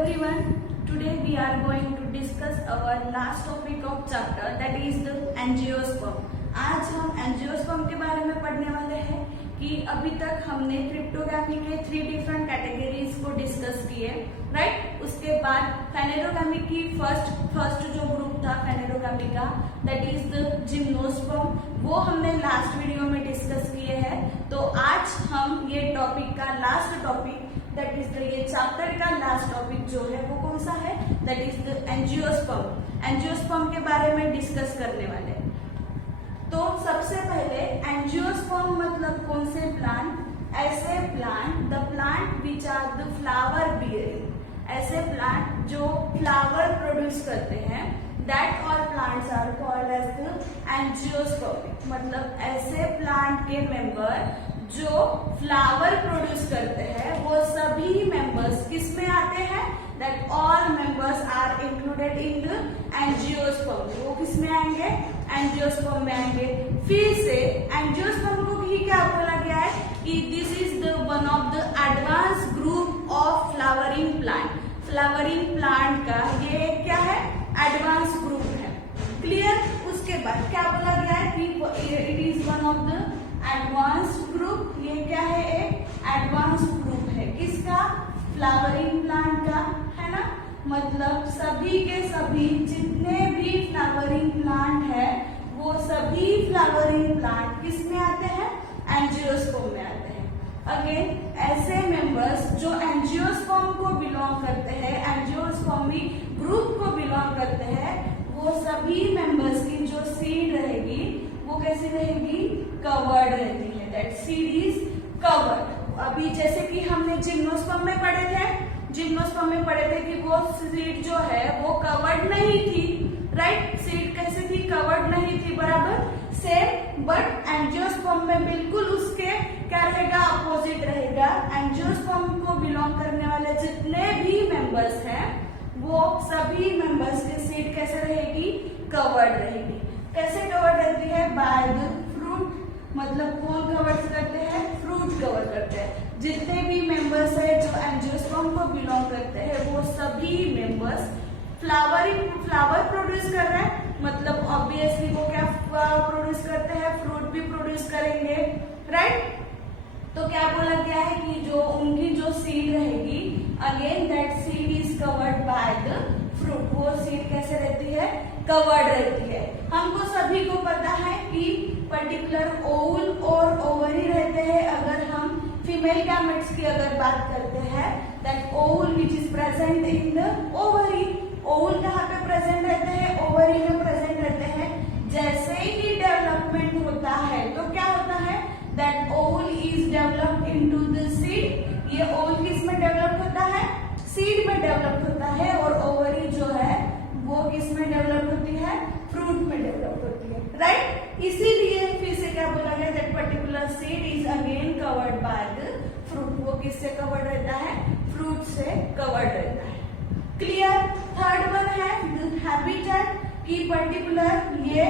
everyone. Today we are going to discuss our last topic of chapter, that is the angiosperm. आज हम angiosperm के बारे में पढ़ने वाले हैं कि अभी तक हमने क्रिप्टोगामी के 3 डिफरेंट कैटेगरीज को डिस्कस किए, राइट। उसके बाद फेनेरोगामी की फर्स्ट जो ग्रुप था फेनेरोगामी का, दैट इज द जिम्नोस्पर्म, वो हमने लास्ट वीडियो में डिस्कस किए हैं। तो आज हम ये टॉपिक का last topic, that is the ये चैप्टर का लास्ट टॉपिक जो है वो कौन सा है, that is the angiosperm. Angiosperm के बारे में डिस्कस करने वाले हैं। तो सबसे पहले एंजियोस्पर्म मतलब कौन से प्लांट, ऐसे plant, the plant which are the flower bearing, ऐसे प्लांट जो फ्लावर प्रोड्यूस करते हैं, that all plants are called as the angiospermic. मतलब ऐसे प्लांट के मेंबर जो फ्लावर प्रोड्यूस करते हैं वो सभी मेंबर्स किस में आते हैं, that all members are included in the angiosperm. वो किस में आएंगे, एंजियोस्पर्म में आएंगे। फिर से एंजियोस्पर्म को ही क्या बोला गया है कि this is the one of the advance group of flowering plant. Flowering plant का ये क्या है, एडवांस ग्रुप है, क्लियर। उसके बाद क्या बोला गया है कि it is one of the advance group. ये क्या है, एक एडवांस ग्रुप है किसका, फ्लावरिंग प्लांट का, है ना। मतलब सभी के सभी जितने भी फ्लावरिंग प्लांट है वो सभी फ्लावरिंग प्लांट किस में आते हैं, एंजियोस्पर्म में आते हैं। अगेन ऐसे मेंबर्स जो एंजियोस्पर्म को बिलोंग करते हैं, एंजियोस्पर्मिक ग्रुप को बिलोंग करते हैं, वो सभी मेंबर्स की जो सीड रहेगी वो कैसी रहेगी, कवर्ड रहती है, दैट सीड इज कवर्ड। अभी जैसे कि हमने जिम्नोस्पर्म में पढ़े थे, जिम्नोस्पर्म में पढ़े थे कि वो सीड जो है वो कवर्ड नहीं थी, राइट। सीड कैसे थी, कवर्ड नहीं थी, बराबर सेम। बट एंजियोस्पर्म में बिल्कुल उसके क्या रहेगा, अपोजिट रहेगा। एंजियोस्पर्म को बिलोंग करने वाले जितने भी मेंबर्स हैं वो सभी मेंबर्स की सीड कैसे रहेगी, कवर्ड रहेगी। कैसे कवर्ड रहती है, बाय द फ्रूट। मतलब कौन कवर करते हैं, फ्रूट कवर करते हैं। जितने भी मेंबर्स है जो एंजियोस्पर्म को बिलोंग करते हैं वो सभी मेंबर्स फ्लावर प्रोड्यूस कर रहे हैं। मतलब ऑब्वियसली वो क्या प्रोड्यूस करते हैं, फ्रूट भी प्रोड्यूस करेंगे, राइट। तो क्या बोला गया है कि जो उनकी जो सीड रहेगी, again that seed is covered by the fruit. वो सीड कैसे रहती है, कवर्ड रहती है। हमको सभी को पता है कि पर्टिकुलर ओवल और ओवरी रहते हैं। अगर हम फीमेल गैमेट्स की अगर बात करते हैं, that Oval which is present in the ovary. Oval कहाँ पे प्रेजेंट रहते हैं, ओवरी में प्रेजेंट रहते हैं। जैसे ही डेवलपमेंट होता है तो क्या होता है, that Oval is developed into the seed. ये ओवल किस में डेवलप होता है, सीड में डेवलप होता है। और ओवरी जो है वो किस में डेवलप होती है, फ्रूट में डेवलप होती है, राइट। इसीलिए फिर से क्या बोला गया, that particular seed is again covered by the fruit. वो किससे कवर्ड रहता है, फ्रूट से कवर्ड रहता है, क्लियर। थर्ड वन है हैबिटेट की पर्टिकुलर ये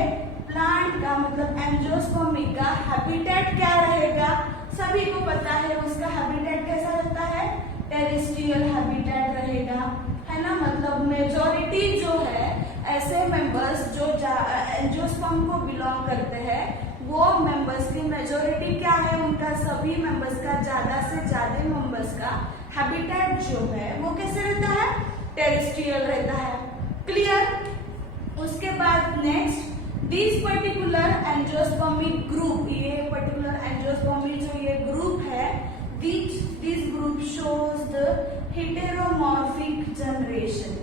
प्लांट का मतलब एंजियोस्पर्मिक का हैबिटेट क्या रहेगा, सभी को पता है उसका हैबिटेट कैसा रहता है, टेरेस्ट्रियल हैबिटेट रहेगा, है ना। मतलब मेजॉरिटी जो है ऐसे मेंबर्स जो एंजियोस्पर्म को बिलोंग करते हैं वो मेंबर्स की मेजॉरिटी क्या है, उनका सभी मेंबर्स का ज्यादा से ज्यादा मेंबर्स का हैबिटेट जो है वो कैसे रहता है, टेरेस्ट्रियल रहता है, क्लियर। उसके बाद next this particular angiospermic group, ये पर्टिकुलर एंजियोस्पर्मिक जो ये ग्रुप है, this group shows the heteromorphic generation.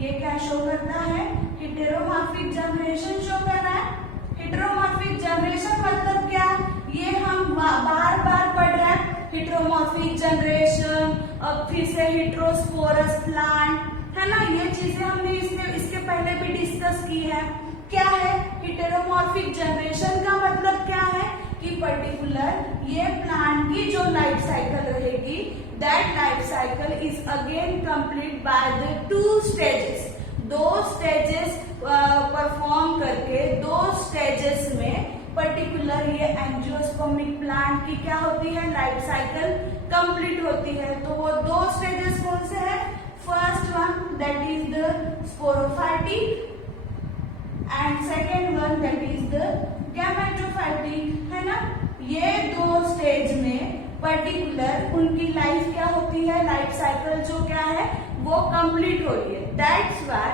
ये क्या शो करता है, हेटेरोमॉर्फिक जनरेशन शो कर रहा है। हेटेरोमॉर्फिक जनरेशन मतलब क्या, ये हम बार बार पढ़ रहे हैं, हेटेरोमॉर्फिक जनरेशन, अब फिर से हेटेरोस्पोरस प्लांट, है ना। ये चीजें हमने इसके पहले भी डिस्कस की है। क्या है हेटेरोमॉर्फिक जनरेशन का मतलब क्या है कि पर्टिकुलर ये प्लांट की जो लाइफ साइकिल रहेगी, that life cycle is again complete by the 2 stages. 2 stages perform करके 2 स्टेजेस में पर्टिकुलर ये एंजियोस्पर्मिक प्लांट की क्या होती है, लाइफ साइकिल कंप्लीट होती है। तो वो 2 स्टेजेस कौन से हैं, फर्स्ट द गैमेटोफाइटिक, है ना। ये दो स्टेज में पर्टिकुलर उनकी लाइफ क्या होती है, लाइफ साइकिल जो क्या है वो कंप्लीट हो रही है। That's why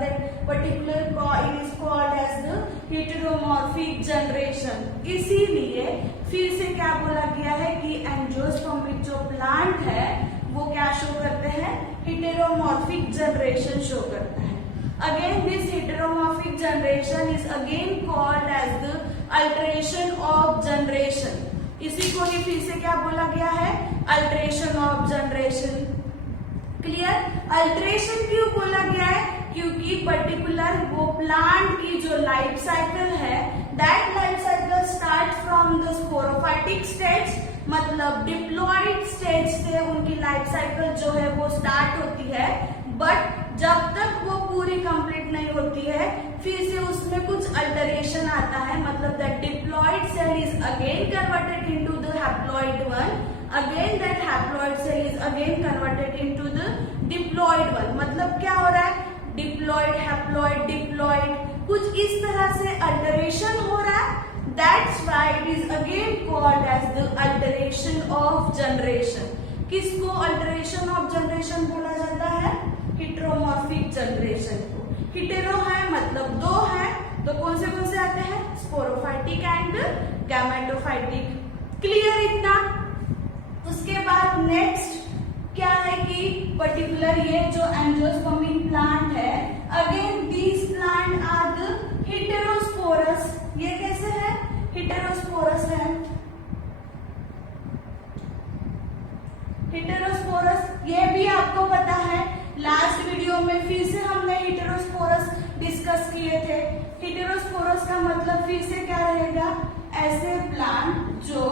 that particular it is called as the heteromorphic generation. इसीलिए फिर से क्या बोला गया है कि एंजियोस्पर्मिक जो प्लांट है वो क्या शो करते हैं, हेटेरोमॉर्फिक जनरेशन शो करता है। Again, this heteromorphic generation is again called as the alteration of generation. इसी को ही फिर से क्या बोला गया है, alteration of generation. Clear? Alteration क्यों बोला गया है, क्योंकि पर्टिकुलर वो प्लांट की जो लाइफ साइकिल है, that life cycle start from the sporophytic stage, मतलब डिप्लॉइड स्टेज से उनकी लाइफ साइकिल जो है वो स्टार्ट होती है। बट जब तक वो पूरी कंप्लीट नहीं होती है फिर से उसमें कुछ अल्टरेशन आता है, मतलब that diploid cell is again converted into the haploid one, again that haploid cell is again converted into the diploid one. मतलब क्या हो रहा है, डिप्लॉइड हैप्लॉइड डिप्लॉइड, कुछ इस तरह से अल्टरेशन हो रहा है। That's why it is again called as the alteration of generation. किसको अल्टरेशन ऑफ जनरेशन बोला जाता है, हेटेरोमॉर्फिक जनरेशन को। हेटेरो है मतलब दो है, तो कौन से आते हैं, स्पोरोफाइटिक एंड गैमेटोफाइटिक। क्लियर इतना? उसके बाद नेक्स्ट क्या है कि पर्टिकुलर ये जो एंजियोस्पर्मिक प्लांट है, again these plant are the heterosporous. ये कैसे है, हेटेरोस्पोरस है। हेटेरोस्पोरस ये भी आपको पता है, लास्ट वीडियो में फिर से हमने हेटेरोस्पोरस डिस्कस किए थे। हेटेरोस्पोरस का मतलब फिर से क्या रहेगा, ऐसे प्लांट जो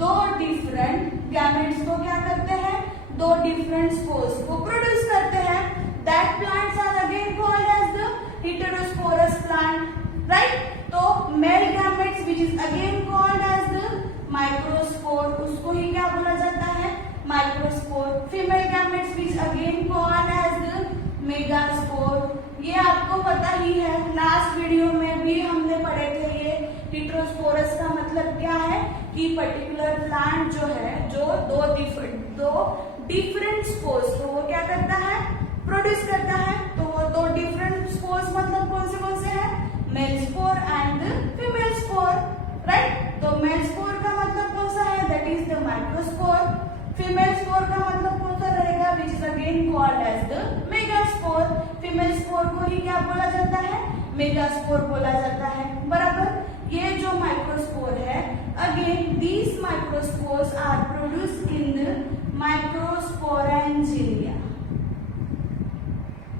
दो डिफरेंट गैमेट्स को क्या करते हैं, दो डिफरेंट स्पोर्स को प्रोड्यूस करते हैं। That plants are again called as the heterosporous plant, right. तो male gametes which is again called as the microspore, उसको ही क्या बोला जाता है, microspore. Female gametes which again called as the megaspore. ये आपको पता ही है, लास्ट वीडियो में भी हमने पढ़े थे। ये हेटेरोस्पोरस का मतलब क्या है कि पर्टिकुलर प्लांट जो है जो दो डिफरेंट स्पोर्स को वो क्या करता है, प्रोड्यूस करता है। तो वो दो डिफरेंट स्पोर्स मतलब कौन से है, male spore and female spore, right. तो मेल स्पोर का मतलब कौन सा है, that is the microspore. Female spore का मतलब कौन सा रहेगा, which is again called as the megaspore. Female spore को ही क्या बोला जाता है, मेगास्पोर बोला जाता है, बराबर। ये जो माइक्रोस्पोर है, again these microspores are produce in the microsporangia.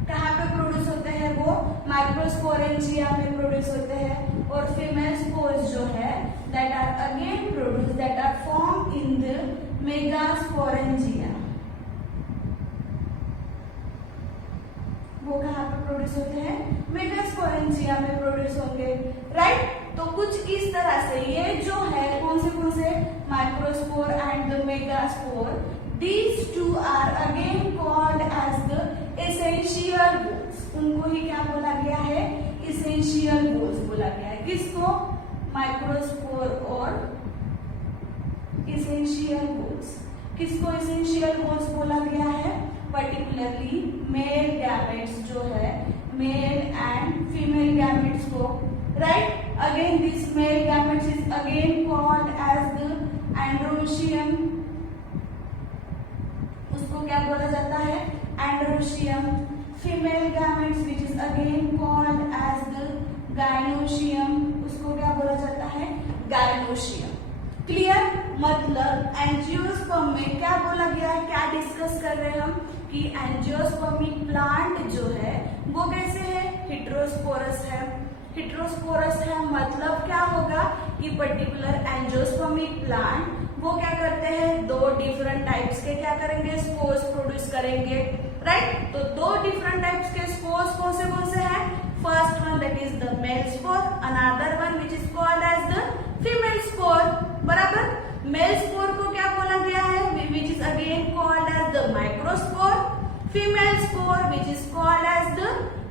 कहाँ पे प्रोड्यूस होते हैं वो, माइक्रोस्पोरेंजिया में प्रोड्यूस होते हैं। और फीमेल स्पोर्स जो है that are again produce, that are form in the megasporangia. वो कहाँ पे प्रोड्यूस होते हैं, मेगास्पोरेंजिया में प्रोड्यूस होंगे, राइट। तो कुछ इस तरह से ये जो है कौन से microspore and the megaspore, these two are again called as the essential whorls. उनको ही क्या बोला गया है, एसेंशियल बोल्स बोला गया है। किसको, माइक्रोस्पोर और एसेंशियल बोल्स। किसको एसेंशियल बोल्स बोला गया है, पर्टिकुलरली मेल गैमेट्स जो है, मेल एंड फीमेल गैमेट्स को, right. Again this male gametes is again called as the androecium. उसको क्या बोला जाता है, androecium. Female gametes which is again called as the gynoecium, उसको क्या बोला जाता है, गाइनोशियम। क्लियर? मतलब एंजियोस्पर्म में क्या बोला गया है, क्या डिस्कस कर रहे हैं हम कि एंजियोस्पर्मिक प्लांट जो है वो कैसे है, हेटेरोस्पोरस है। हेटेरोस्पोरस है मतलब क्या होगा कि पर्टिकुलर एंजियोस्पर्मिक प्लांट वो क्या करते हैं, दो डिफरेंट टाइप्स के क्या करेंगे, स्पोर्स प्रोड्यूस करेंगे, राइट। तो दो डिफरेंट टाइप्स के स्पोर्स कौन से हैं, first one that is the male spore, another one which is called as the female spore, बराबर। मेल स्पोर को क्या बोला गया है, which is again called as the microspore. Female spore which is called as the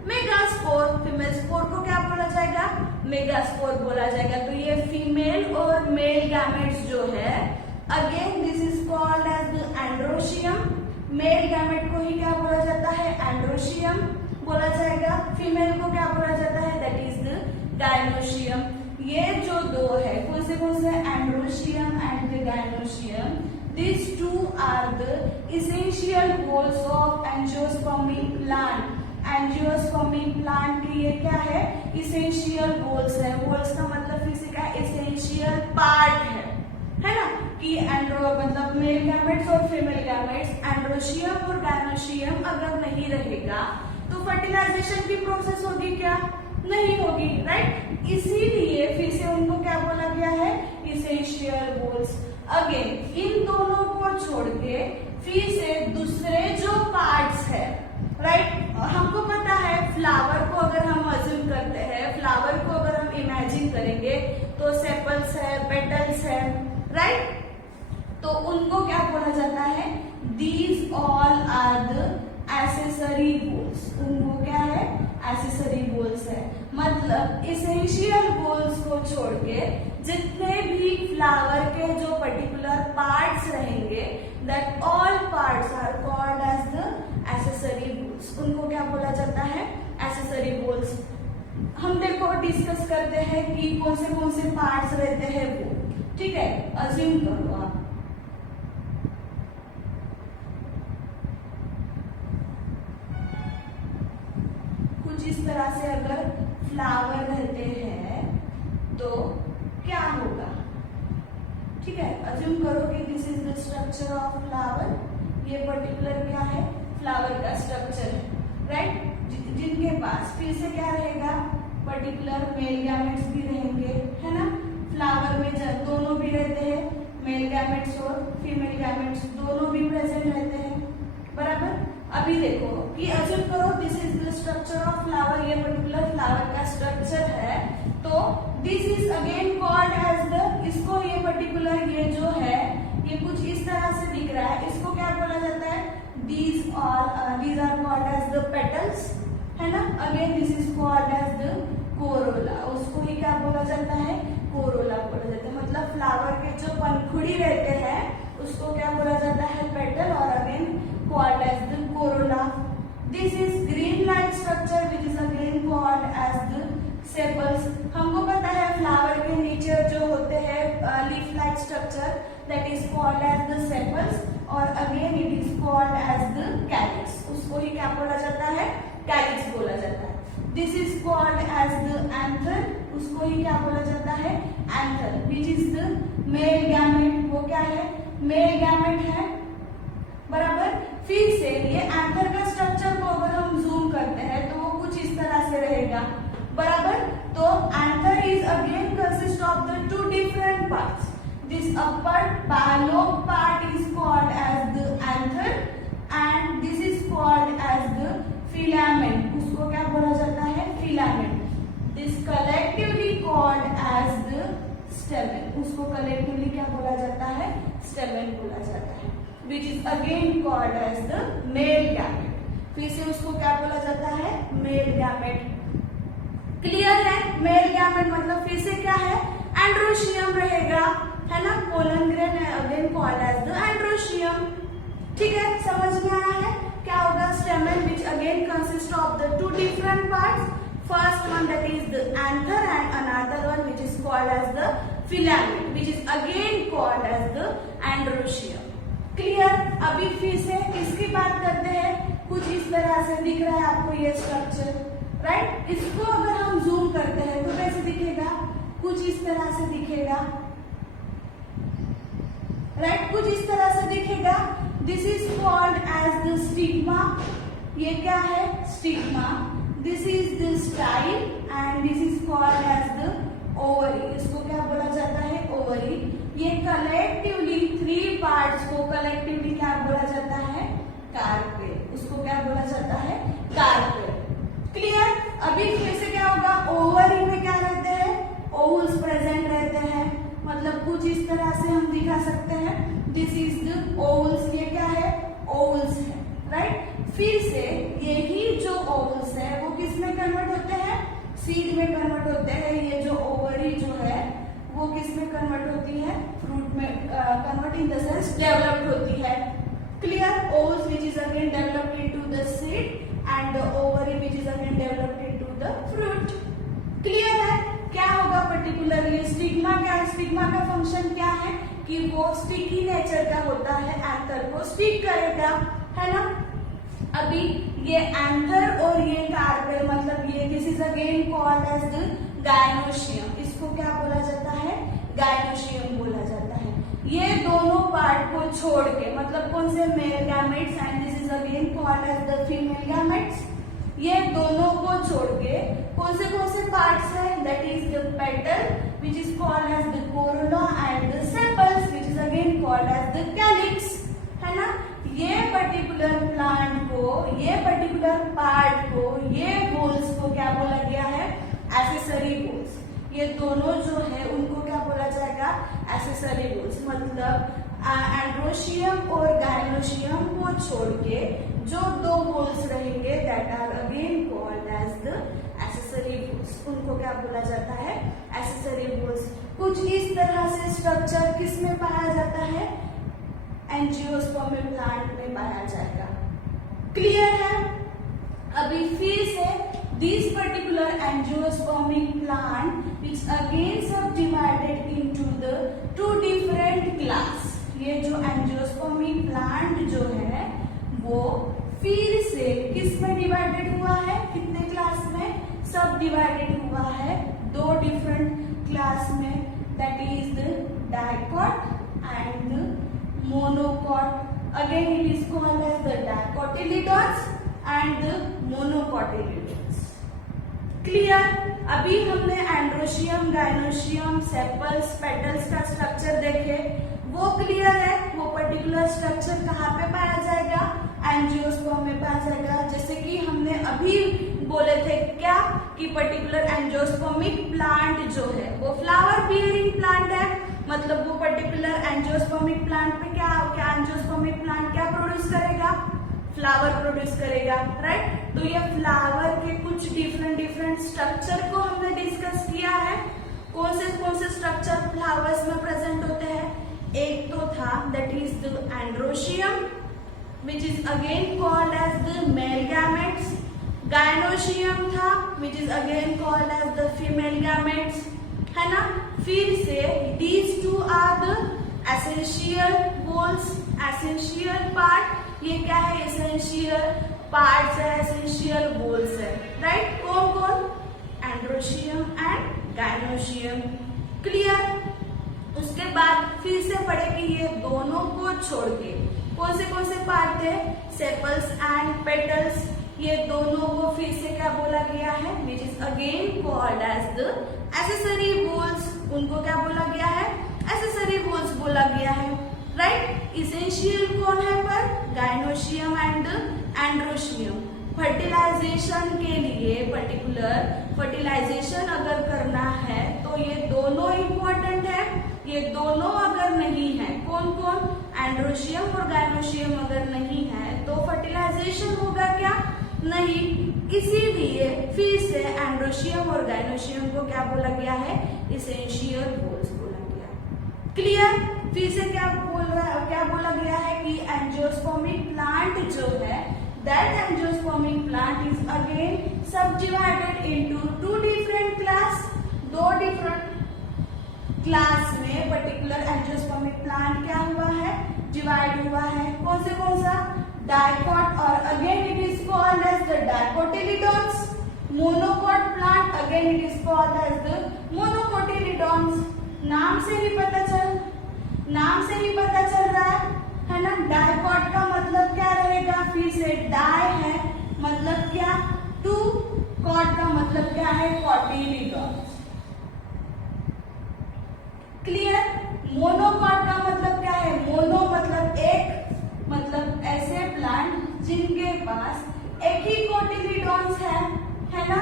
megaspore, female spore को क्या बोला जाएगा? मेगास्पोर बोला जाएगा। तो ये फीमेल और मेल गैमेट्स जो है, again this is called as the androecium. Male gamete को ही क्या बोला जाता है? एंड्रोशियम बोला जाएगा। फीमेल को क्या बोला जाता है? That is the gynoecium. ये जो दो है, कौन से androecium and the gynoecium, these two are the essential walls of angiospermic plant। Angiospermic plant की ये क्या है? इसेंशियल वॉल्स है। वॉल्स का मतलब फिर क्या? इसेंशियल पार्ट है ना, कि एंड्रो मतलब मेल गैमेट्स और फीमेल गैमेट्स, एंड्रोशियम और गायनोशियम अगर नहीं रहेगा तो फर्टिलाइजेशन की प्रोसेस होगी क्या? नहीं होगी, राइट। इसीलिए फिर से उनको क्या बोला गया है? Essential walls. अगेन इन दोनों को छोड़ के फिर से दूसरे जो पार्ट्स है, राइट, हमको पता है फ्लावर को अगर हम अज्यूम करते हैं, फ्लावर को अगर हम इमेजिन करेंगे तो सेपल्स है, पेटल्स है, राइट। तो उनको क्या बोला जाता है? These all are the accessory whorls. उनको क्या है? एसेसरी वॉल्स है। मतलब इसेंशियल वॉल्स को छोड़ के जितने भी फ्लावर के जो पर्टिकुलर पार्ट्स रहेंगे, that all parts are called as the accessory whorls. उनको क्या बोला जाता है? Accessory whorls. हम देखो डिस्कस करते हैं कि कौन से पार्ट्स रहते हैं वो, ठीक है। अज्यूम करो आप, कुछ इस तरह से अगर फ्लावर रहते हैं तो क्या होगा? ठीक है, अज्यूम करो कि this is the structure of flower. ये पर्टिकुलर क्या है? फ्लावर का स्ट्रक्चर है, राइट। जिनके पास फिर से क्या रहेगा? पर्टिकुलर मेल गैमेट्स भी रहेंगे, है ना। फ्लावर में दोनों भी रहते हैं, मेल गैमेट्स और फीमेल गैमेट्स दोनों भी प्रेजेंट रहते हैं, बराबर। अभी देखो कि अज्यूम करो this is the structure of flower. ये पर्टिकुलर फ्लावर का स्ट्रक्चर है, तो this is again called as the, इसको ये पर्टिकुलर ये जो है ये कुछ इस तरह से दिख रहा है, इसको क्या बोला जाता है? these are called as the petals, है ना। Again this is called as the corolla. उसको ही क्या बोला जाता है? कोरोला बोला जाता है। मतलब फ्लावर के जो पंखुड़ी रहते हैं उसको क्या बोला जाता है? पेटल, और again called as the corolla. This is green like structure which is again called as the sepals. हमको पता है फ्लावर के नीचे जो होते हैं leaf like structure, that is called as the sepals, और again it is called as the calyx. उसको ही क्या बोला जाता है? कैलिक्स बोला जाता है। This is called as the anther. उसको ही क्या बोला जाता है? Anther, which is the male gamete. वो क्या है? मेल गैमेट है, बराबर। फिर से ये एंथर का स्ट्रक्चर को अगर हम जूम करते हैं तो वो कुछ इस तरह से रहेगा, बराबर। तो anther is again consist of the two different parts. This upper bilobed part is called as the anther and this is called as the filament. उसको क्या बोला जाता है? Filament. This collectively called as the stamen. उसको collectively क्या बोला जाता है? स्टेमेन बोला जाता है, which is again called as the male gamete. फिर से उसको क्या बोला जाता है? Male gamete. क्लियर है? मेल गैमेट मतलब फिर से क्या है? एंड्रोशियम रहेगा, है ना। पोलन ग्रेन है, again called as the androecium. ठीक है, समझ में आया है? क्या होगा? Stamen which again consist of the two different parts. First one that is the anther and another one which is called as the filament, which is again called as the androecium. Clear? अभी फिर से इसकी बात करते हैं। कुछ इस तरह से दिख रहा है आपको ये स्ट्रक्चर, राइट। इसको अगर हम जूम करते हैं तो कैसे दिखेगा? कुछ इस तरह से दिखेगा, राइट। कुछ इस तरह से दिखेगा। This is called as the stigma. ये क्या है? Stigma. This is the style and this is called as the ovary. इसको क्या बोला जाता है? ओवरी। ये कलेक्टिवली थ्री पार्ट्स को कलेक्टिवली क्या बोला जाता है? कार्पेल। उसको क्या बोला जाता है? कार्पेल। क्लियर? अभी फिर से क्या होगा? ओवरी में क्या रहते हैं? ओवल्स प्रेजेंट रहते हैं। मतलब कुछ इस तरह से हम दिखा सकते हैं। This is the vowels. ये क्या है? ओवल्स है, राइट। फिर से यही जो ओवल्स है वो किस में कन्वर्ट होते हैं, सीड में कन्वर्ट होते हैं। ये जो ओवरी जो है वो किस में कन्वर्ट होती है, फ्रूट में convert in the sense developed होती है। Clear, vowels which is again developed into the seed and the ovary which is again developed into the fruit. Clear है। क्या होगा पर्टिकुलरली स्टिग्मा, क्या है स्टिग्मा का फंक्शन क्या है कि वो स्टिकी नेचर का होता है, एंथर को स्टिक करेगा, है ना। अभी ये एंथर और ये कार्पेल मतलब ये this is again called as the gynoecium. इसको क्या बोला जाता है, गायनोशियम बोला जाता है। ये दोनों पार्ट को छोड़ के मतलब कौन से, male gametes and this is again called as the female gametes. ये दोनों को छोड़ के कौन से पार्ट्स है, that is the petal which is called as the corona and the sepals which is again called as the calyx, है ना। ये पर्टिकुलर प्लांट को, ये पर्टिकुलर पार्ट को, ये बोल्स को क्या बोला गया है, एक्सेसरी बोल्स। ये दोनों जो है उनको क्या बोला जाएगा, एक्सेसरी बोल्स। मतलब एंड्रोशियम और गायनोशियम को छोड़ के जो दो बोल्स रहेंगे that are again called as the accessory whorls, उनको क्या बोला जाता है, एक्सेसरी बोल्स। कुछ इस तरह से स्ट्रक्चर किस में पाया जाता है, एंजियोस्पर्म प्लांट में पाया जाएगा। क्लियर है। अभी फिर से this particular angiospermic plant which again subdivided into the two different class. ये जो एंजियोस्पर्मिक प्लांट जो है वो फिर से किस में डिवाइडेड हुआ है, कितने क्लास में, सब डिवाइडेड हुआ है दो डिफरेंट क्लास में, that is the dicot and the monocot. Again it is called as the dicotyledons and the monocotyledons. Clear? अभी हमने एंड्रोशियम, गायनोशियम, सेपल्स, पेटल्स का स्ट्रक्चर देखे, वो क्लियर है। वो पर्टिकुलर स्ट्रक्चर कहाँ पे पाया जाएगा, एंजियोस्पर्म में पाया जाएगा। जैसे कि हमने अभी बोले थे क्या कि पर्टिकुलर एंजियोस्पर्मिक प्लांट जो है वो फ्लावर बियरिंग प्लांट है। मतलब वो पर्टिकुलर एंजियोस्पर्मिक प्लांट पे क्या एंजियोस्पर्मिक प्लांट क्या प्रोड्यूस करेगा, फ्लावर प्रोड्यूस करेगा, राइट। तो ये फ्लावर के कुछ डिफरेंट स्ट्रक्चर को हमने डिस्कस किया है। कौन से स्ट्रक्चर फ्लावर्स में प्रेजेंट होते हैं, एक तो था that is the androecium which is again called as the male gametes, gynoecium था which is again called as the female gametes, है ना। फिर से these two are the essential bols, essential part। ये क्या है, essential parts है, essential bols है, राइट। कौन कौन, एंड्रोशियम एंड गायनोशियम। क्लियर। उसके बाद फिर से पढ़े कि ये दोनों को छोड़ के कौन से पार्ट थे, सेपल्स एंड पेटल्स। ये दोनों को फिर से क्या बोला गया है, which is again called as the accessory whorls. उनको क्या बोला गया है, एक्सेसरी बोल्स बोला गया है, राइट। इसेंशियल कौन है पर, गायनोशियम एंड एंड्रोशियम। फर्टिलाइजेशन के लिए पर्टिकुलर फर्टिलाइजेशन अगर करना है तो ये दोनों इंपॉर्टेंट है। ये दोनों अगर नहीं है, कौन कौन, एंड्रोशियम और गायनोशियम अगर नहीं है तो फर्टिलाइजेशन होगा क्या, नहीं। इसीलिए फिर से एंड्रोशियम और गायनोशियम को क्या बोला गया है, इसेंशियल बोल्स बोला गया। क्लियर। फिर से क्या बोला गया है कि एंजियोस्पर्मिक प्लांट जो है that angiospermic plant is again subdivided into two different class. दो डिफरेंट क्लास में पर्टिकुलर एंजियोस्पर्मिक प्लांट क्या हुआ है, डिवाइड हुआ है। कौन सा, डाइकॉट और again it is called as the dicotyledons. Monocot plant again it is called as the monocotyledons. नाम से ही पता चल रहा है ना। डाइकॉट का मतलब क्या रहेगा, फिर से डाई है मतलब क्या, टू, कॉट का मतलब क्या है, कोटिलिडॉन्स। क्लियर। मोनोकॉट का मतलब क्या है, मोनो मतलब एक, मतलब ऐसे प्लांट जिनके पास एक ही कोटिलिडॉन्स है ना।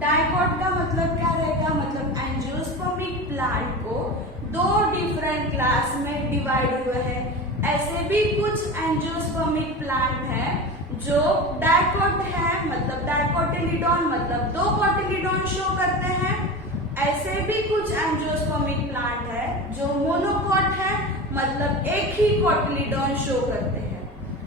डाइकॉट का मतलब क्या रहेगा, मतलब एंजियोस्पर्मिक प्लांट को दो डिफरेंट क्लास में डिवाइड हुए हैं। ऐसे भी कुछ एंजियोस्पर्मिक प्लांट है जो डाइकोट है, मतलब डाइकोटिलीडॉन मतलब 2 कोटिलीडॉन शो करते हैं। ऐसे भी कुछ एंजियोस्पर्मिक प्लांट है जो मोनोकोट है, मतलब एक ही कोटिलीडॉन शो करते हैं।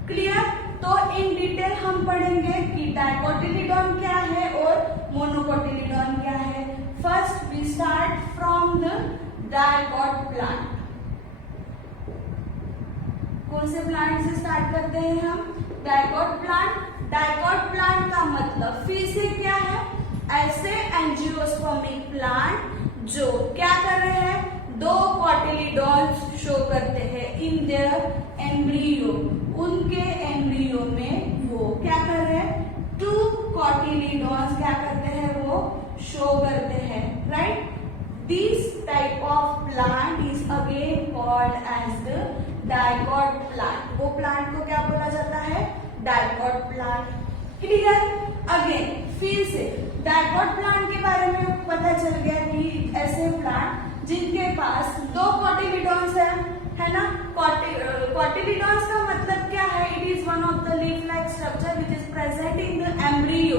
क्लियर? तो इन डिटेल हम पढ़ेंगे कि डाइकोटिलीडॉन क्या है और मोनोकोटिलीडॉन क्या है। First we start from the dicot plant. कौन से प्लांट से स्टार्ट करते हैं हम? Dicot plant. डाइकोट प्लांट का मतलब फिर से क्या है? ऐसे एंजियोस्पर्मिक प्लांट जो क्या कर रहे हैं? 2 कोटिलीडॉन्स शो करते हैं इन देयर एम्ब्रियो। उनके एम्ब्रियो में वो क्या कर रहे हैं? 2 कोटिलीडॉन्स क्या करते हैं? वो शो करते हैं, right? This type of plant is again called as the dicot plant. वो प्लांट को क्या बोला जाता है? Dicot plant. क्लियर? अगेन फिर से डाइकोट प्लांट के बारे में पता चल गया कि ऐसे प्लांट जिनके पास 2 कोटिलीडॉन्स है ना? कोटिलीडॉन्स का मतलब क्या है? It is one of the leaf like structure which is present in the embryo.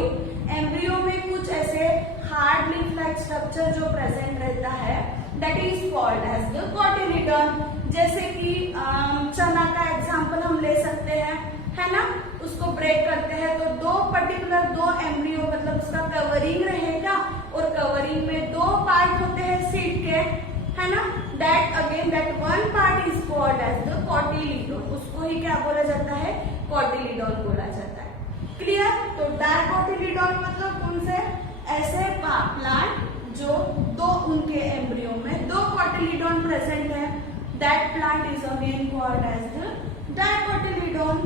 Embryo में कुछ ऐसे हार्ड लीफ लाइक स्ट्रक्चर जो प्रेजेंट रहता है, that is called as the cotyledon. जैसे कि चना का एग्जाम्पल हम ले सकते हैं, है ना? उसको ब्रेक करते हैं तो 2 एम्ब्रियो मतलब उसका कवरिंग रहेगा और कवरिंग में 2 पार्ट होते हैं सीड के, है ना? That one part is called as the cotyledon. उसको ही क्या बोला जाता है? कोटिलीडॉन बोला जाता है। क्लियर? तो डाइकोटिलीडॉन मतलब कौन से? ऐसे प्लांट जो 2 उनके एम्ब्रियो में 2 कोटिलीडॉन प्रेजेंट है, that plant is again called as the dicotyledon.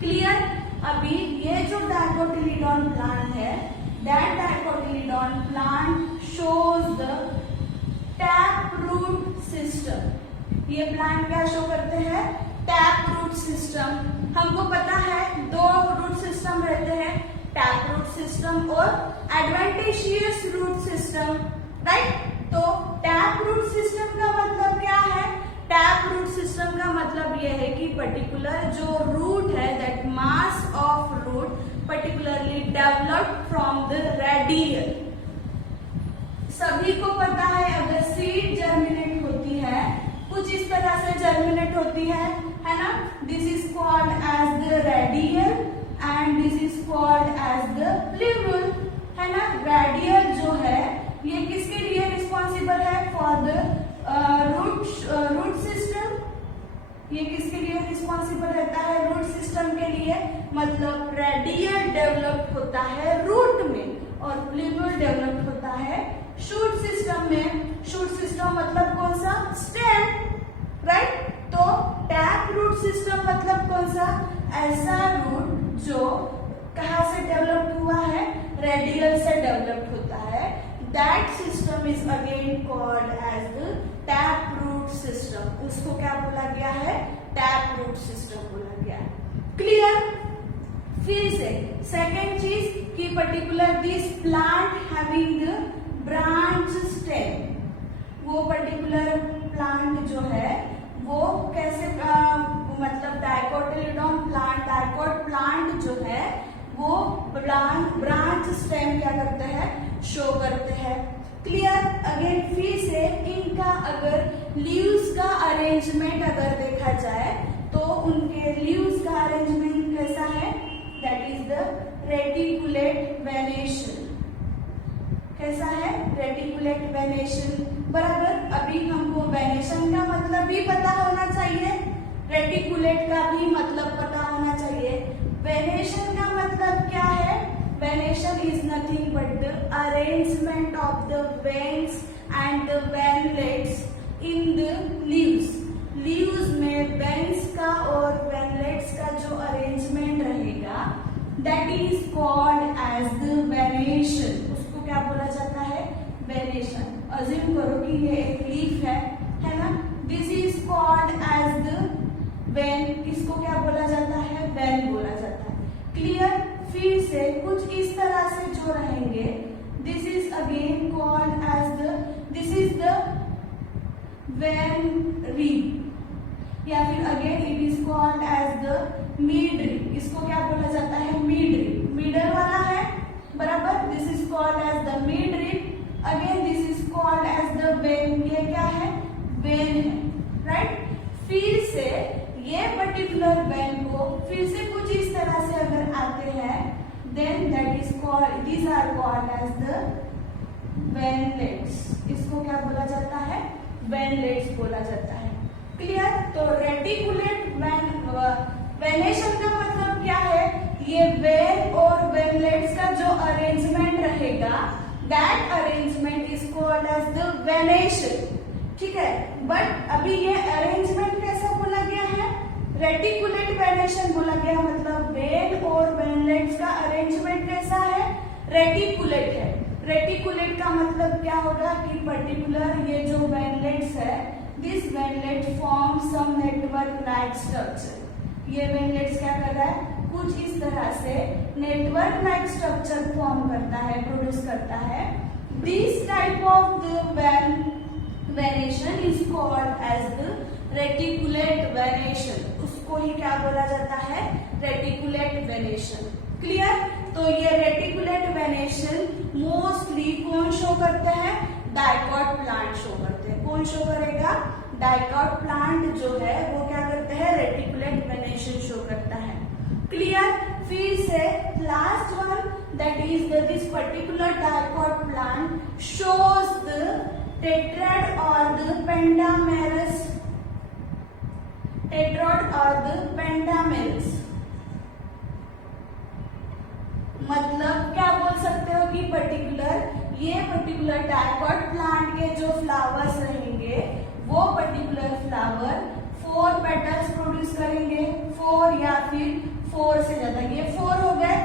Clear? अभी ये जो डाइकोटिलीडॉन प्लांट है, that dicotyledon plant shows the tap root system. ये प्लांट क्या शो करते हैं? Tap root system. हमको पता है 2 रूट सिस्टम रहते हैं, टैप रूट सिस्टम और एडवेंटिशियस रूट सिस्टम, राइट? तो टैप रूट सिस्टम का मतलब क्या है? टैप रूट सिस्टम का मतलब यह है कि पर्टिकुलर जो रूट है, that mass of root particularly developed from the radial. सभी को पता है अगर सीड जर्मिनेट होती है कुछ इस तरह से जर्मिनेट होती है ना? This is called as the radial and this is called as the plural, है ना? रेडियल जो है ये किसके लिए रिस्पॉन्सिबल है? For the root system. ये किसके लिए रिस्पॉन्सिबल रहता है? रूट सिस्टम के लिए। मतलब रेडियल डेवलप होता है रूट में और प्लूरल डेवलप होता है शूट सिस्टम में। शूट सिस्टम मतलब कौन सा? Stem, right? तो टैप रूट सिस्टम मतलब कौन सा? ऐसा रूट जो कहाँ से डेवलप हुआ है? रेडियल से डेवलप होता है। That system is again called as the tap root system. उसको क्या बोला गया है? टैप रूट सिस्टम बोला गया है। क्लियर? फिर से सेकेंड चीज कि particular this plant having the branch stem. वो पर्टिकुलर प्लांट जो है वो कैसे मतलब डाइकोटिलीडॉन डाइकोट प्लांट जो है वो ब्रांच स्टेम क्या करते हैं? शो करते हैं। क्लियर? अगेन फिर से इनका अगर लीव्स का अरेंजमेंट अगर देखा जाए तो उनके लीव्स का अरेंजमेंट कैसा है? That is the reticulate venation. कैसा है? Reticulate venation. बराबर। अभी हमको वेनेशन का मतलब भी पता होना चाहिए, रेटिकुलेट का भी मतलब पता होना चाहिए। वेनेशन का मतलब क्या है? Venation is nothing but the arrangement of the veins and the venlets in the leaves. Leaves में veins का और venlets का जो arrangement रहेगा, that is called as the venation. उसको क्या बोला जाता है? Venation. Assume करो कि ये एक leaf है ना? This is called as the vein. इसको क्या बोला जाता है? vein बोला जाता है। Clear? फिर से कुछ इस तरह से जो रहेंगे, this is again called as the, this is the vein reed, या फिर again it is called as the mid rib, इसको क्या बोला जाता है? मिड रिब, मिडल वाला है बराबर, this is called as the mid rib. Again this is called as the vein, ये क्या है? वेन है, राइट। फिर से ये पर्टिकुलर वेन को फिर से कुछ इस तरह से अगर आते हैं, then that is called, these are called as the veinlets. इसको क्या बोला जाता है? वेनलेट्स बोला जाता है। क्लियर? तो रेटिकुलेट वेनेशन का मतलब क्या है? ये वेन और वेनलेट्स का जो अरेंजमेंट रहेगा, that arrangement is called as the venation. ठीक है, बट अभी ये अरेंजमेंट कैसा बोला गया है? रेटिकुलेट वेनेशन बोला गया, मतलब वेन और वेनलेट्स का अरेंजमेंट कैसा है? रेटिकुलेट है। रेटिकुलेट का मतलब क्या होगा कि पर्टिकुलर ये जो वेनलेट्स है, this veinlet form some network like structure. ये वेनलेट्स क्या कर रहा है? कुछ इस तरह से नेटवर्क लाइक स्ट्रक्चर फॉर्म करता है, प्रोड्यूस करता है। This type of the venation is called as the reticulate venation. उसको ही क्या बोला जाता है? Reticulate venation. क्लियर? तो ये रेटिकुलेट वेनेशन मोस्टली कौन शो करते हैं? डाइकॉट प्लांट शो करते हैं। कौन शो करेगा? डाइकॉट प्लांट जो है वो क्या करते हैं? रेटिकुलेट वेनेशन शो करता है। क्लियर? फिर से last one, that is this particular dicot plant shows the tetrad or the pentamerous, tetrad or the pentamerous। मतलब क्या बोल सकते हो कि पर्टिकुलर डाइकॉट प्लांट के जो फ्लावर्स रहेंगे, वो पर्टिकुलर फ्लावर 4 पेटल्स प्रोड्यूस करेंगे, 4 या फिर 4 से ज्यादा, ये 4 हो गए,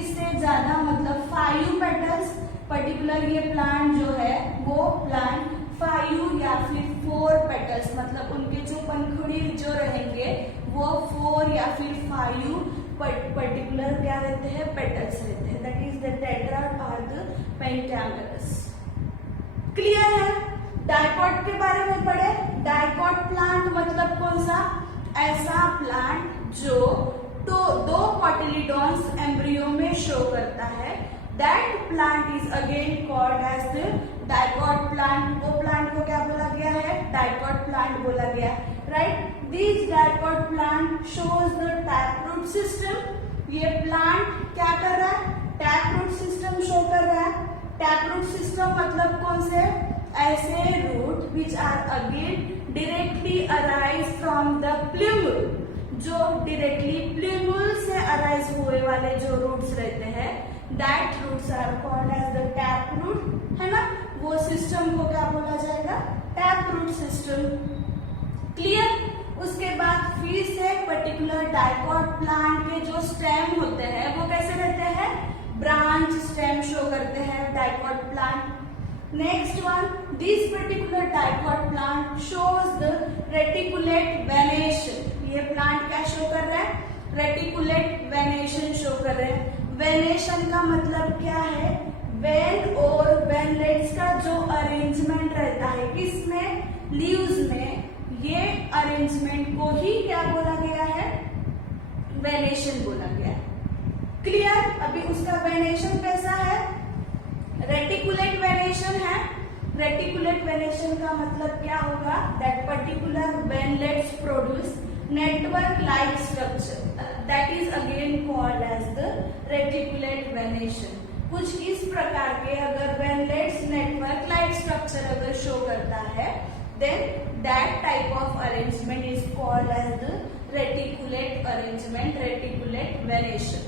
इससे ज्यादा मतलब 5 पेटल्स। पर्टिकुलर ये प्लांट जो है वो प्लांट 5 या फिर 4 पेटल्स, मतलब उनके जो पंखुड़ी जो रहेंगे वो 4 या फिर 5 पर्टिकुलर क्या रहते हैं? पेटल्स रहते हैं। दैट इज द टेट्राड और द पेंटामेरस। क्लियर है? डाइकॉट के बारे में पढ़े। डाइकॉट प्लांट मतलब कौन सा? ऐसा प्लांट जो दो कॉटिलिडॉन्स एम्ब्रियो में शो करता है, that plant is again called as the dicot plant. वो प्लांट को क्या बोला गया है? डाइकॉट प्लांट बोला गया, right. This dicot plant shows the taproot system. ये प्लांट क्या कर रहा है? टैपरूट सिस्टम शो कर रहा है। टैपरूट सिस्टम मतलब कौन से? ऐसे root which are again directly arise from the plumule, जो डायरेक्टली प्ल्यूमुल से अराइज हुए वाले जो रूट्स रहते हैं, that roots are called as the taproot, है ना। वो सिस्टम को क्या बोला जाएगा? Taproot system. क्लियर? उसके बाद फिर से पर्टिकुलर डाइकॉट प्लांट के जो स्टेम होते हैं वो कैसे रहते हैं? ब्रांच स्टेम शो करते हैं dicot plant. Next one, this particular dicot plant shows the reticulate venation. ये प्लांट क्या शो कर रहा है? रेटिकुलेट वेनेशन शो कर रहे हैं। वेनेशन का मतलब क्या है? वेन और वेनलेट्स का जो अरेंजमेंट रहता है, किसमें? लीव्स में। ये अरेंजमेंट को ही क्या बोला गया है? वेनेशन बोला गया है। क्लियर? अभी उसका वेनेशन कैसा है? रेटिकुलेट वेनेशन है। रेटिकुलेट वेनेशन का मतलब क्या होगा? That particular veinlets produce network like structure, that is again called as the reticulate venation। कुछ इस प्रकार के अगर वेनलेट्स नेटवर्क लाइक स्ट्रक्चर अगर शो करता है, then that type of arrangement is called as the reticulate arrangement, reticulate venation।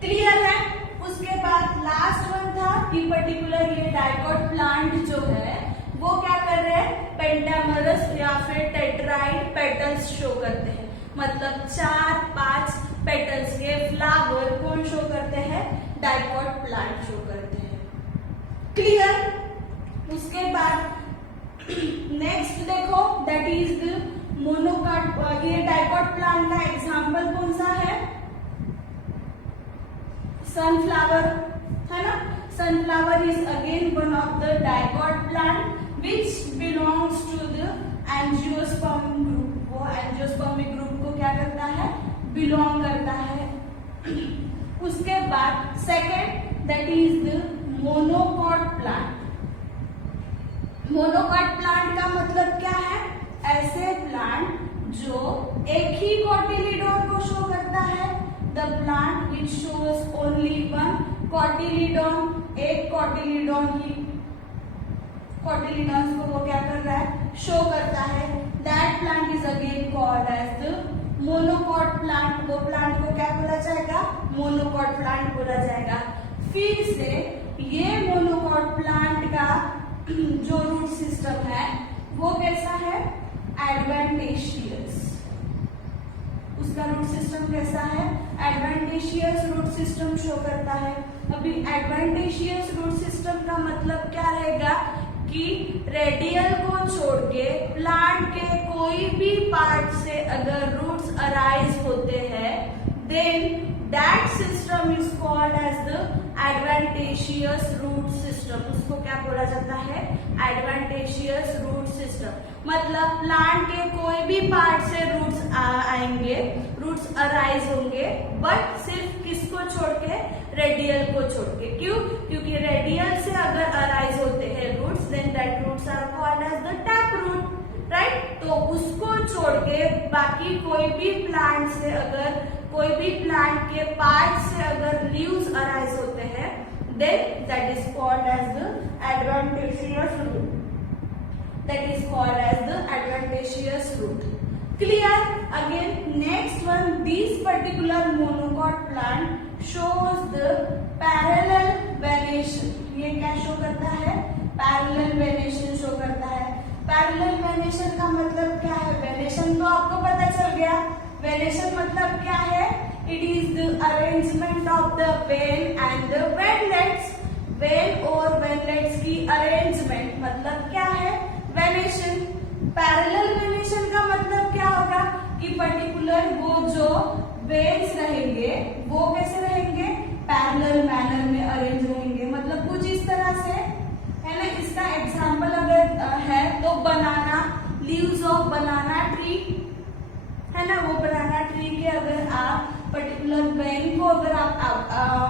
Clear है? उसके बाद लास्ट वन था कि पर्टिकुलर ये डाइकॉट प्लांट जो है वो क्या कर रहे हैं? पेंटामेरस या फिर टेट्राइड पेटल्स शो करते हैं, मतलब 4-5 पेटल्स के फ्लावर कौन शो करते हैं? डाइकॉट प्लांट शो करते हैं। क्लियर? उसके बाद नेक्स्ट देखो, दैट इज द मोनोकाट। ये डाइकॉट प्लांट का एग्जाम्पल कौन सा है? सनफ्लावर, है ना। Sunflower is again one of the dicot plant which belongs to the angiospermic group। वो एंजियोस्पर्मिक ग्रुप को क्या करता है? बिलोंग करता है। उसके बाद second that is the monocot plant. Monocot plant का मतलब क्या है? ऐसे प्लांट जो एक ही कॉटिलीडॉन को शो करता है। The plant which shows only one cotyledon, एक कॉटिलीडॉन ही कॉटिलीडॉन्स को वो क्या कर रहा है? शो करता है। That plant is again called as the monocot plant. वो प्लांट को क्या बोला जाएगा? मोनोकॉट प्लांट बोला जाएगा। फिर से ये मोनोकॉट प्लांट का जो रूट सिस्टम है वो कैसा है? एडवेंटिशियस। उसका रूट सिस्टम कैसा है? एडवेंटिशियस रूट सिस्टम शो करता है। अभी एडवेंटिशियस रूट सिस्टम का मतलब क्या रहेगा कि रेडियल को छोड़ के प्लांट के कोई भी पार्ट से अगर रूट्स अराइज होते हैं then that system is called as the adventitious root system. उसको क्या बोला जाता है? Adventitious root system. मतलब प्लांट के कोई भी पार्ट से रूट्स आएंगे, रूट्स अराइज होंगे, बट सिर्फ किसको छोड़ के? रेडियल को छोड़ के। क्यों? क्योंकि रेडियल से अगर अराइज होते हैं roots then that roots are called as the tap root, right? तो उसको छोड़ के बाकी कोई भी प्लांट से अगर कोई भी प्लांट के पार्ट से अगर लीव्स अराइज होते हैं then that is called as the adventitious root. That is called as the adventitious root. Clear? Again, next one, this particular monocot plant shows the parallel venation. ये क्या show करता है? Parallel venation show करता है। Parallel venation का मतलब क्या है? Venation तो आपको पता चल गया। Venation मतलब क्या है? It is the arrangement of the vein and the ventlets. Vein और ventlets की arrangement मतलब क्या है? वेनेशन। पैरेलल वेनेशन का मतलब क्या होगा कि पर्टिकुलर वो जो वेन्स रहेंगे वो कैसे रहेंगे? पैरेलल मैनर में अरेंज रहेंगे। मतलब कुछ इस तरह से है ना। इसका एग्जांपल अगर है तो बनाना, लीव्स ऑफ बनाना ट्री है ना। वो बनाना ट्री के अगर आप पर्टिकुलर वेन को अगर आप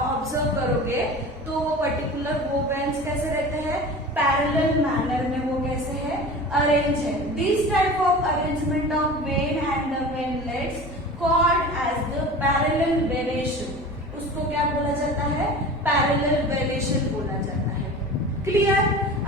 ऑब्जर्व करोगे तो वो पर्टिकुलर वो वेन्स कैसे रहते हैं? पैरेलल मैनर में वो कैसे है? अरेंज है। This type of arrangement of vein and the veinlets called as the parallel venation. उसको क्या बोला जाता है? पैरेलल वेनेशन बोला जाता है। क्लियर?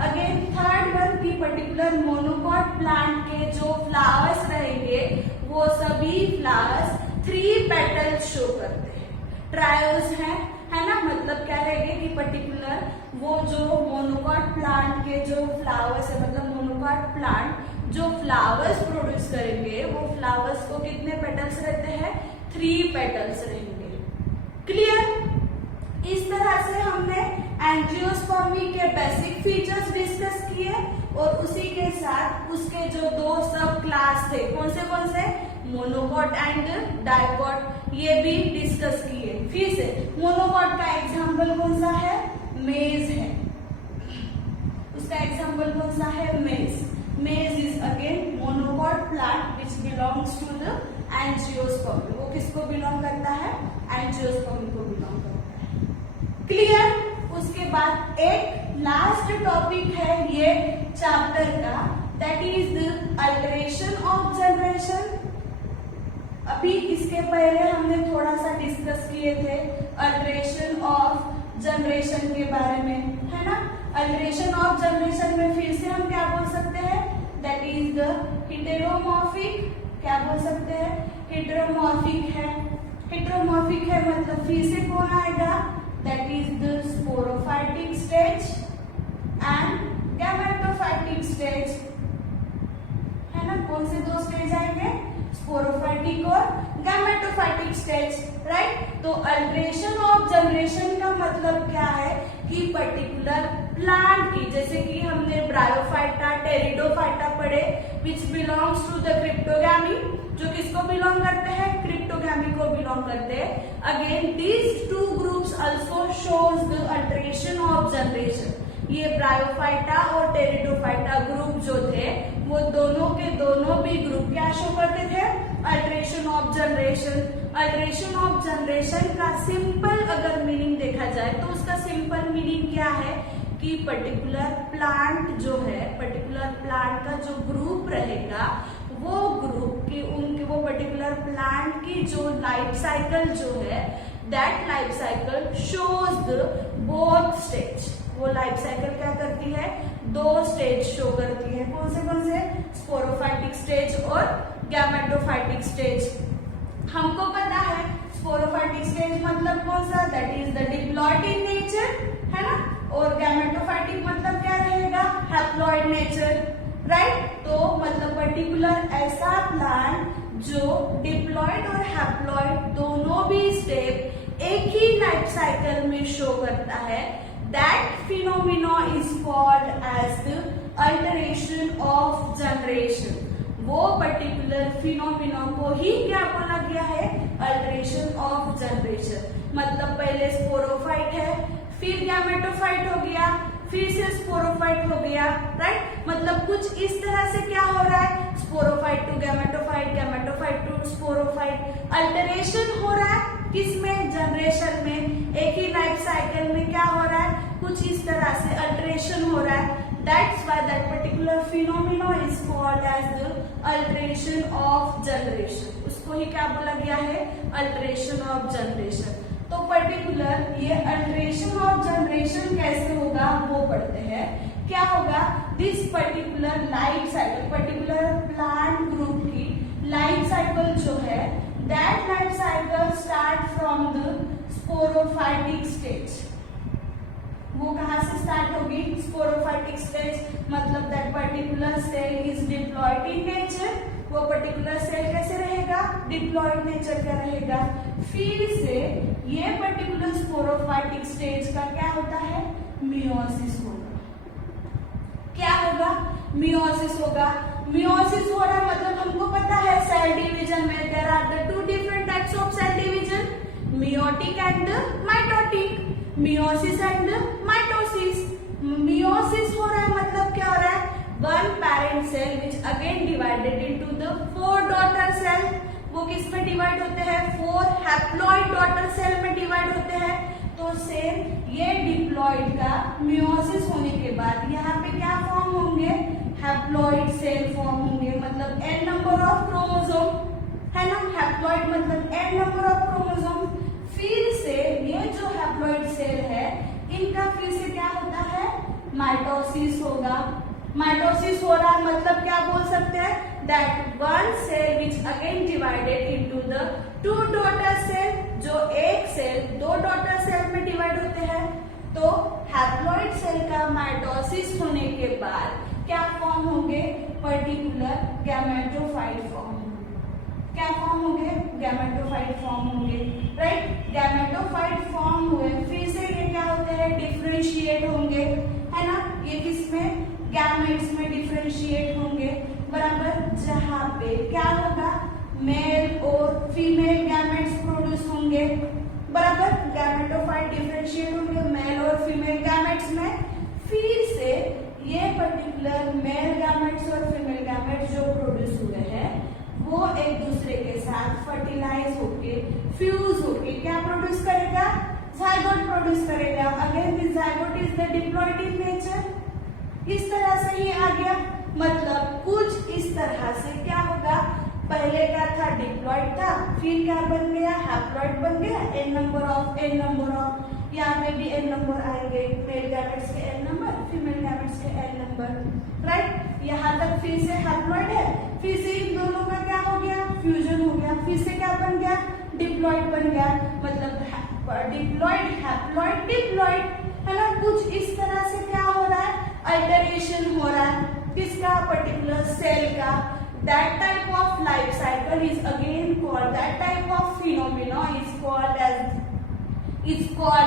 अगेन थर्ड वन की पर्टिकुलर मोनोकॉट प्लांट के जो फ्लावर्स रहेंगे वो सभी फ्लावर्स 3 पेटल्स शो करते हैं। ट्रायोस है ना। मतलब क्या रहेंगे कि पर्टिकुलर वो जो मोनोकॉट प्लांट के जो फ्लावर्स है मतलब मोनोकॉट प्लांट जो फ्लावर्स प्रोड्यूस करेंगे वो फ्लावर्स को कितने पेटल्स रहते हैं? 3 पेटल्स रहेंगे। क्लियर? इस तरह से हमने एंजियोस्पर्मी के बेसिक फीचर्स डिस्कस किए और उसी के साथ उसके जो 2 सब क्लास थे कौन से? मोनोकॉट एंड डाइकॉट, ये भी डिस्कस किए। फिर से मोनोकॉट का एग्जाम्पल कौन सा है? मेज है। उसका एग्जाम्पल कौन सा है? Maize. Maize is again monocot plant which belongs to the angiospermae. वो किसको बिलोंग करता है? एंजियोस्पर्मी को बिलोंग करता है। क्लियर? उसके बाद एक लास्ट टॉपिक है ये चैप्टर का, that is the alteration of generation. अभी इसके पहले हमने थोड़ा सा डिस्कस किए थे अल्टरेशन ऑफ जनरेशन के बारे में, है ना। अल्टरेशन ऑफ जनरेशन में फिर से हम क्या बोल सकते हैं? That is the heteromorphic. क्या बोल सकते हैं? हेटेरोमॉर्फिक है। हेटेरोमॉर्फिक है मतलब फिर से कौन आएगा? That is the sporophytic stage and gametophytic stage, है ना। कौन से 2 स्टेज आएंगे? स्पोरोफाइटिक और गैमेटोफाइटिक स्टेज, राइट। तो अल्टरेशन ऑफ जनरेशन का मतलब क्या है कि पर्टिकुलर प्लांट की, जैसे कि हमने ब्रायोफाइटा, टेरिडोफाइटा पढ़े विच बिलोंग्स टू द क्रिप्टोगैमी, जो किसको बिलोंग करते हैं? क्रिप्टोगैमी को बिलोंग करते हैं। Again these 2 groups also shows the alteration of generation. ये ब्रायोफाइटा और टेरिडोफाइटा ग्रुप जो थे वो दोनों के दोनों भी ग्रुप क्या शो करते थे? Alteration of generation. Alteration of generation का सिंपल अगर मीनिंग देखा जाए तो उसका सिंपल मीनिंग क्या है कि पर्टिकुलर प्लांट जो है, पर्टिकुलर प्लांट का जो ग्रुप रहेगा वो ग्रुप की उनके वो पर्टिकुलर प्लांट की जो लाइफ साइकिल जो है, that life cycle shows the both stage. वो लाइफ साइकिल क्या करती है, दो स्टेज शो करती है। कौन से स्पोरोफाइटिक स्टेज और गैमेटोफाइटिक स्टेज। हमको पता है स्पोरोफाइटिक स्टेज मतलब कौन सा, that is the diploid in nature, है ना, और गैमेटोफाइटिक मतलब क्या रहेगा, हैप्लॉइड नेचर, राइट। तो मतलब पर्टिकुलर ऐसा प्लांट जो डिप्लॉइड और हैप्लॉइड दोनों भी स्टेप एक ही लाइफ साइकिल में शो करता है, that phenomena is called as the alteration of generation. वो पर्टिकुलर फिनोमिना को ही क्या बोला गया है, अल्टरेशन ऑफ जनरेशन। मतलब पहले स्पोरोफाइट है, फिर गैमेटोफाइट हो गया, फिर से स्पोरोफाइट हो गया, राइट। मतलब कुछ इस तरह से क्या हो रहा है, sporophyte to gametophyte, gametophyte to sporophyte, alteration हो रहा है किसमें, जनरेशन में। एक ही लाइफ साइकिल में क्या हो रहा है, कुछ इस तरह से अल्टरेशन हो रहा है। That's why that particular phenomena is called as the alteration of generation। उसको ही क्या बोला गया है, alteration of generation। तो पर्टिकुलर ये अल्टरेशन ऑफ जनरेशन कैसे होगा वो पढ़ते हैं। क्या होगा, this particular life cycle, particular plant group की लाइफ साइकिल जो है, that life cycle start from the sporophytic stage. वो कहाँ से स्टार्ट होगी, स्पोरोफाइटिक स्टेज। मतलब that particular cell is diploid in nature. वो पर्टिकुलर सेल कैसे रहेगा, डिप्लॉइड नेचर का रहेगा। फिर से ये पर्टिकुलर स्पोरोफाइटिक स्टेज का क्या होता है, मियोसिस होगा। क्या होगा, मियोसिस होगा। मियोसिस हो रहा है मतलब हमको पता है सेल डिवीजन में there are the two different types of cell division, meiotic and mitotic, meiosis and mitosis. Meiosis हो रहा है मतलब क्या हो रहा है, one parent cell which again divided into the 4 daughter cell. वो किस में डिवाइड होते हैं, 4 हैप्लॉइड डॉटर सेल में डिवाइड होते हैं। तो सेम ये डिप्लॉइड का मियोसिस होने के बाद यहाँ पे क्या फॉर्म होंगे, हैप्लॉइड सेल फॉर्म होंगे। मतलब n नंबर ऑफ क्रोमोसोम, है ना, हैप्लॉइड मतलब n नंबर ऑफ क्रोमोसोम। फिर से ये जो हैप्लॉइड सेल है इनका फिर से क्या होता है, माइटोसिस होगा। माइटोसिस हो रहा है मतलब क्या बोल सकते हैं, that one cell which again divided into the 2 daughter cell. जो एक सेल 2 डॉटर सेल में डिवाइड होते हैं। तो हैप्लॉइड सेल का माइटोसिस होने के बाद क्या फॉर्म होंगे, पर्टिकुलर गैमेटोफाइट फॉर्म। क्या फॉर्म होंगे, गैमेटोफाइट फॉर्म होंगे, राइट। गैमेटोफाइट फॉर्म हुए फिर से ये क्या होते हैं, डिफरेंशिएट होंगे, है ना। ये किसमें, गैमेट्स में डिफरेंशिएट होंगे, बराबर। जहां पे क्या होगा, मेल और फीमेल गैमेट्स प्रोड्यूस होंगे, बराबर। गैमेटोफाइट डिफरेंशिएट होंगे मेल और फीमेल गैमेट्स में। फिर से ये पर्टिकुलर मेल गैमेट्स और फीमेल गैमेट्स जो प्रोड्यूस हुए हैं वो एक दूसरे के साथ फर्टिलाइज होके, फ्यूज होके क्या प्रोड्यूस करेगा, जाइगोट प्रोड्यूस करेगा। Again this zygote is the diploid in nature. इस तरह से ही आ गया। मतलब कुछ इस तरह से क्या होगा, पहले क्या था, डिप्लॉइड था, फिर क्या बन गया, हैप्लॉइड बन गया। n नंबर ऑफ, यहाँ पे भी n नंबर आएंगे, मेल गैमेट्स के n नंबर, फीमेल गैमेट्स के n नंबर, राइट। यहाँ तक फिर से हैप्लॉइड है, फिर से इन दोनों का क्या हो गया, फ्यूजन हो गया, फिर से क्या बन गया, डिप्लॉइड बन गया। मतलब डिप्लॉइड, हैप्लॉइड, डिप्लॉइड, है ना। कुछ इस तरह से क्या हो रहा है, अल्टरेशन हो रहा है किसका, पर्टिकुलर सेल का। That type of life cycle is again called, that type of phenomena is called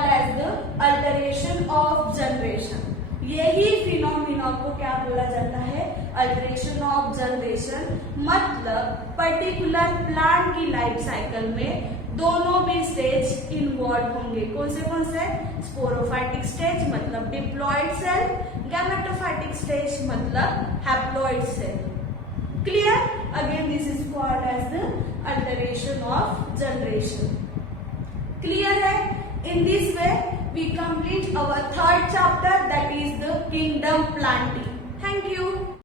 as the alteration of generation। यही फिनोमिना को क्या बोला जाता है, अल्टरेशन ऑफ जनरेशन। मतलब पर्टिकुलर प्लांट की लाइफ साइकिल में दोनों भी स्टेज इन्वॉल्व होंगे। कौन से, स्पोरोफाइटिक स्टेज मतलब डिप्लॉइड सेल, गैमेटोफाइटिक स्टेज मतलब haploid cell. Clear. Again, this is called as the alteration of generation. Clear है? In this way, we complete our third chapter, that is the kingdom planting. Thank you.